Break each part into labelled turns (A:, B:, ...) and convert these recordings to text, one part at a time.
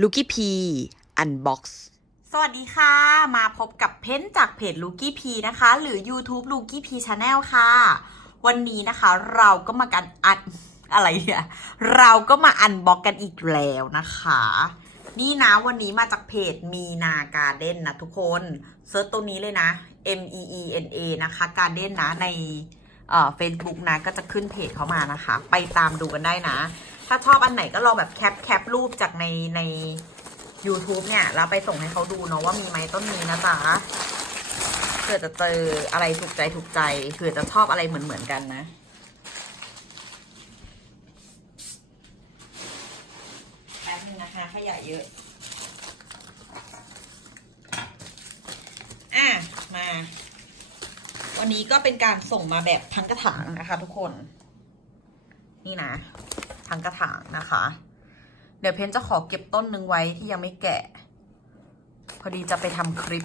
A: ลูกี้พีอันบ็อกซ์
B: สวัสดีค่ะ มาพบกับเพ้นจากเพจ l o o k i e P นะคะ หรือ YouTube l o o k i e P Channel ค่ะ วันนี้นะคะเราก็มากันอันอะไรเนี่ยเราก็มาอันบ็อกกันอีกแล้วนะคะ นี่นะวันนี้มาจากเพจมีนาการเด้นนะทุกคนเซิร์ชตัวนี้เลยนะ M E E N A นะคะการเด้นนะในเอ่อ Facebook นะก็จะขึ้นเพจเขามานะคะ ไปตามดูกันได้นะ ถ้าชอบอันไหนก็ลองแบบแคปแคปรูปจากในใน YouTube เนี่ย แล้วไปส่งให้เขาดูเนาะว่ามีไหมต้นนี้นะจ๊ะเผื่อจะเจออะไรถูกใจถูกใจเผื่อจะชอบอะไรเหมือนเหมือนกันนะแป๊บนึงนะคะขยะเยอะ อะ มา วันนี้ก็เป็นการส่งมาแบบทั้งกระถางนะคะทุกคน นี่นะ ทั้งกระถางนะคะ เดี๋ยวเพนจะขอเก็บต้นหนึ่งไว้ที่ยังไม่แกะ พอดีจะไปทำคลิป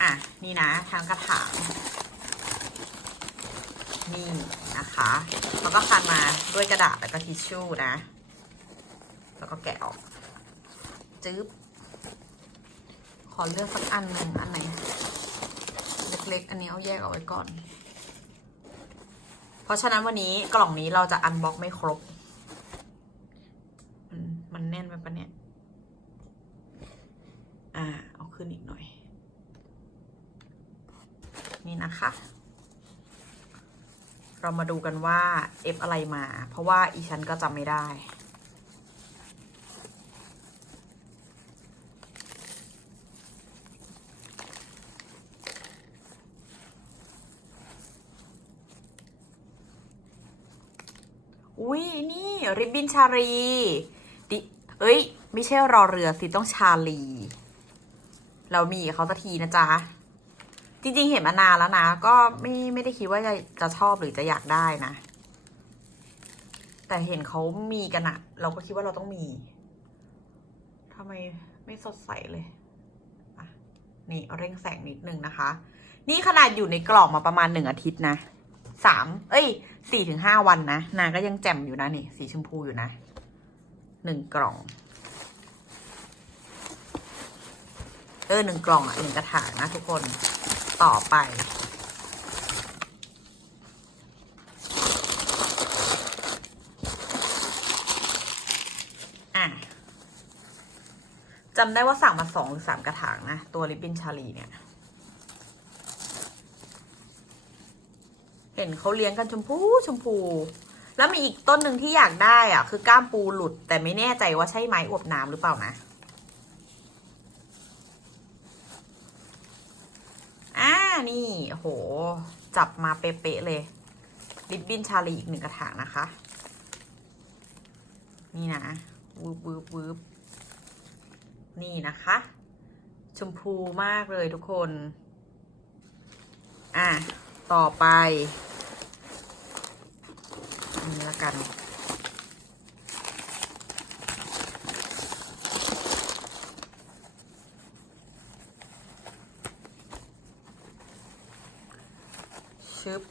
B: อะ นี่นะทางกระถาง นี่นะคะแล้วก็คันมาด้วยกระดาษแล้วก็ทิชชู่นะ แล้วก็แกะออก จึ๊บ ขอเลือกสักอันหนึ่งอันไหน เล็กๆ อันนี้เอาแยกเอาไว้ก่อน ราะฉะนั้นวันนี้กล่องนี้เราจะอันบ็อกไม่ครบ มันแน่นไปปะเนี่ย อ่า เอาขึ้นอีกหน่อย นี่นะคะ เรามาดูกันว่าเอฟอะไรมา เพราะว่าอีฉันก็จำไม่ได้ อุ้ยนี่ริบบินชาลีดิเอ้ย ไม่ใช่รอเรือสิต้องชาลี เรามีเขาสักทีนะจ๊ะ จริงๆเห็นมานานแล้วนะ ก็ไม่ไม่ได้คิดว่าจะจะชอบหรือจะอยากได้นะ แต่เห็นเขามีกันอะเราก็คิดว่าเราต้องมีทำไมไม่สดใสเลยนี่เร่งแสงนิดนึงนะคะ นี่ขนาดอยู่ในกล่องมาประมาณหนึ่งอาทิตย์นะ สามเอ้ยสี่ถึงห้าวันนะนางก็ยังแจ่มอยู่นะนี่ สีชมพูอยู่นะหนึ่งกล่อง เออหนึ่งกล่องอะหนึ่งกระถางนะทุกคนต่อไป อะจำได้ว่าสั่งมาสองหรือสามกระถางนะ ตัวลิปบินชาลีเนี่ย เห็นเขาเลี้ยงกันชมพูชมพู แล้วมีอีกต้นหนึ่งที่อยากได้อะ คือก้ามปูหลุด แต่ไม่แน่ใจว่าใช่ไม้อวบน้ำหรือเปล่านะอ่านี่โห จับมาเป๊ะๆเลยลิบบินชาลีอีกหนึ่งกระถางนะคะ นี่นะวืบวืบวืบนี่นะคะ ชมพูมากเลยทุกคน อะ ต่อไป นนี้ละกัน ชึบ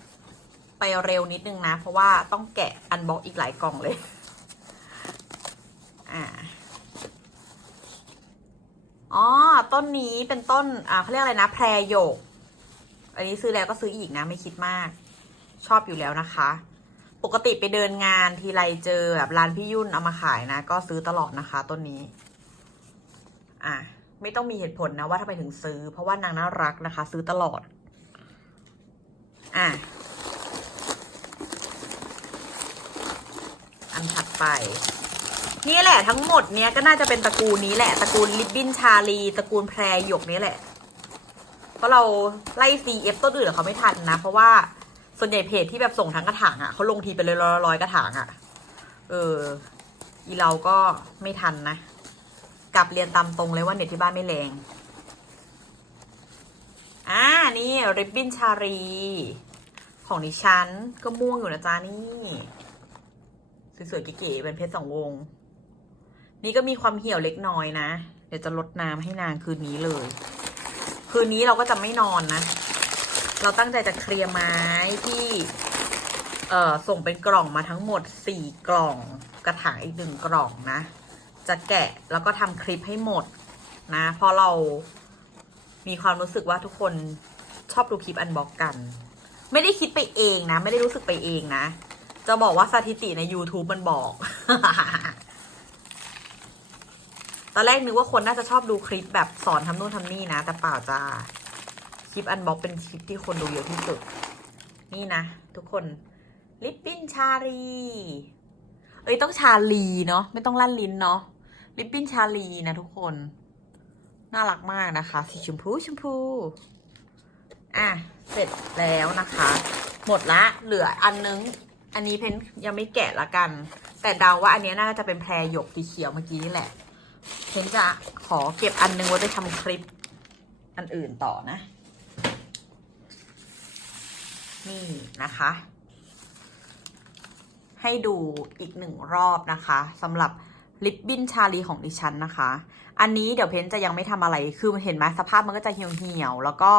B: ไปเร็วนิดนึงนะ เพราะว่าต้องแกะอันบ็อกอีกหลายกล่องเลยอ๋อ ต้นนี้เป็นต้น อ่าเขาเรียกอะไรนะ แพรโยก อันนี้ซื้อแล้วก็ซื้ออีกนะ ไม่คิดมาก ชอบอยู่แล้วนะคะ ปกติไปเดินงานทีไรเจอแบบร้านพี่ยุ่นเอามาขายนะ ก็ซื้อตลอดนะคะต้นนี้ อะ ไม่ต้องมีเหตุผลนะว่าทำไมถึงซื้อ เพราะว่านางน่ารักนะคะ ซื้อตลอด อะ อันถัดไป นี่แหละทั้งหมดเนี้ยก็น่าจะเป็นตระกูลนี้แหละตระกูลลิบบินชาลีตระกูลแพรหยกนี้แหละ เพราะเราไล่ CF ต้นอื่นเขาไม่ทันนะ เพราะว่า ส่วนใหญ่เพจที่แบบส่งทั้งกระถางอะ่ะเขาลงทีเป็นร้อยร้อยๆกระถางอะ่ะ เออ อีเราก็ไม่ทันนะ กลับเรียนตามตรงเลยว่าเน็ตที่บ้านไม่แรง อ่า นี่ริบบิ้นชารี ของดิฉันก็ม่วงอยู่นะจ๊ะนี่ สวยๆเก๋ๆเป็นเพชรสองวง นี่ก็มีความเหี่ยวเล็กน้อยนะ เดี๋ยวจะลดน้ำให้นางคืนนี้เลย คืนนี้เราก็จะไม่นอนนะ เราตั้งใจจะเคลียร์ไม้ที่เอ่อส่งเป็นกล่องมาทั้งหมดสี่กล่องกระถางอีกหนึ่งกล่องนะ จะแกะแล้วก็ทำคลิปให้หมดนะเพราะเรามีความรู้สึกว่าทุกคนชอบดูคลิปอันบ็อกกัน ไม่ได้คิดไปเองนะ ไม่ได้รู้สึกไปเองนะ จะบอกว่าสถิติใน YouTube มันบอก ตอนแรกนึกว่าคนน่าจะชอบดูคลิปแบบสอนทำนู่นทำนี่นะ แต่เปล่าจ้า คลิปอันบ็อกเป็นคลิปที่คนดูเยอะที่สุด นี่นะ ทุกคนลิปปิ้นชาลี เอ้ยต้องชาลีเนาะไม่ต้องลั่นลิ้นเนาะลิปปิ้นชาลีนะทุกคน น่ารักมากนะคะสีชมพูชมพู อะ เสร็จแล้วนะคะ หมดละเหลืออันนึง อันนี้เพนยังไม่แกะละกัน แต่เดาว่าอันนี้น่าจะเป็นแพรหยกสีเขียวเมื่อกี้นี่แหละเพนจะขอเก็บอันนึงไว้ไปทำคลิปอันอื่นต่อนะ นี่นะคะ ให้ดูอีกหนึ่งรอบนะคะสำหรับลิปบิ้นชาลีของดิฉันนะคะ อันนี้เดี๋ยวเพนจะยังไม่ทำอะไร คือเห็นไหมสภาพมันก็จะเหี่ยวเหี่ยวๆแล้วก็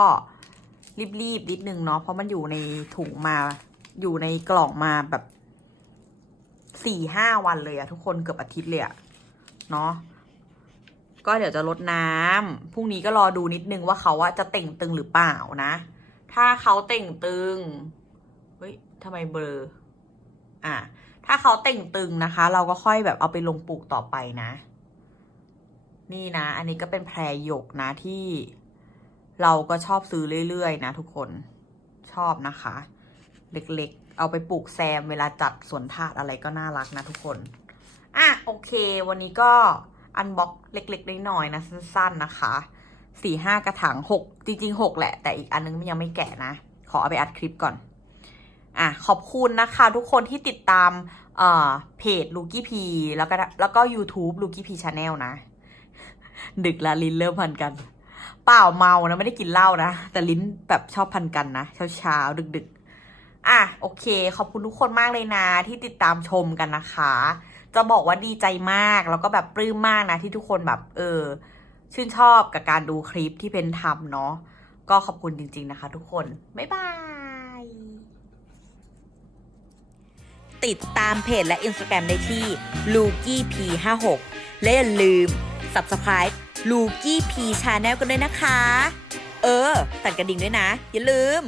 B: รีบๆนิดนึงเนาะ เพราะมันอยู่ในถุงมาอยู่ในกล่องมาแบบสี่ห้าวันเลยอะทุกคนเกือบอาทิตย์เลยอะเนาะก็เดี๋ยวจะลดน้ำพรุ่งนี้ก็รอดูนิดนึงว่าเขาว่าจะเต่งตึงหรือเปล่านะ ถ้าเขาเต่งตึง เฮ้ยทำไมเบลอ อะ ถ้าเขาเต่งตึงนะคะ เราก็ค่อยแบบเอาไปลงปลูกต่อไปนะ นี่นะ อันนี้ก็เป็นแพรหยกนะที่เราก็ชอบซื้อเรื่อยๆนะทุกคน ชอบนะคะ เล็กๆ เอาไปปลูกแซมเวลาจัดสวนถาดอะไรก็น่ารักนะทุกคน อะโอเค วันนี้ก็อันบ็อกเล็กๆน้อยๆนะสั้นๆนะคะ สี่ห้ากระถางหกจริงๆหกแหละ แต่อีกอันนึงมันยังไม่แกะนะ ขอเอาไปอัดคลิปก่อน อะ ขอบคุณนะคะทุกคนที่ติดตามเอ่อเพจลูกี้พีแล้วก็แล้วก็ YouTube ลูกี้พีชาแนลนะ ดึกละลิ้นเริ่มพันกัน เปล่าเมานะ ไม่ได้กินเหล้านะ แต่ลิ้นแบบชอบพันกันนะ เช้าเช้าดึกดึกๆอะ โอเค ขอบคุณทุกคนมากเลยนะ ที่ติดตามชมกันนะคะ จะบอกว่าดีใจมากแล้วก็แบบปลื้มมากนะ ที่ทุกคนแบบ เออ ชื่นชอบกับการดูคลิปที่เพนทำเนาะก็ขอบคุณจริง ๆ นะคะ ทุกคน บ๊ายบาย ติดตามเพจและ Instagram ได้ที่ l u k i p 5 6และอย่าลืม Subscribe l u k i p Channel กันด้วยนะคะ เออสั่นกระดิ่งด้วยนะ อย่าลืม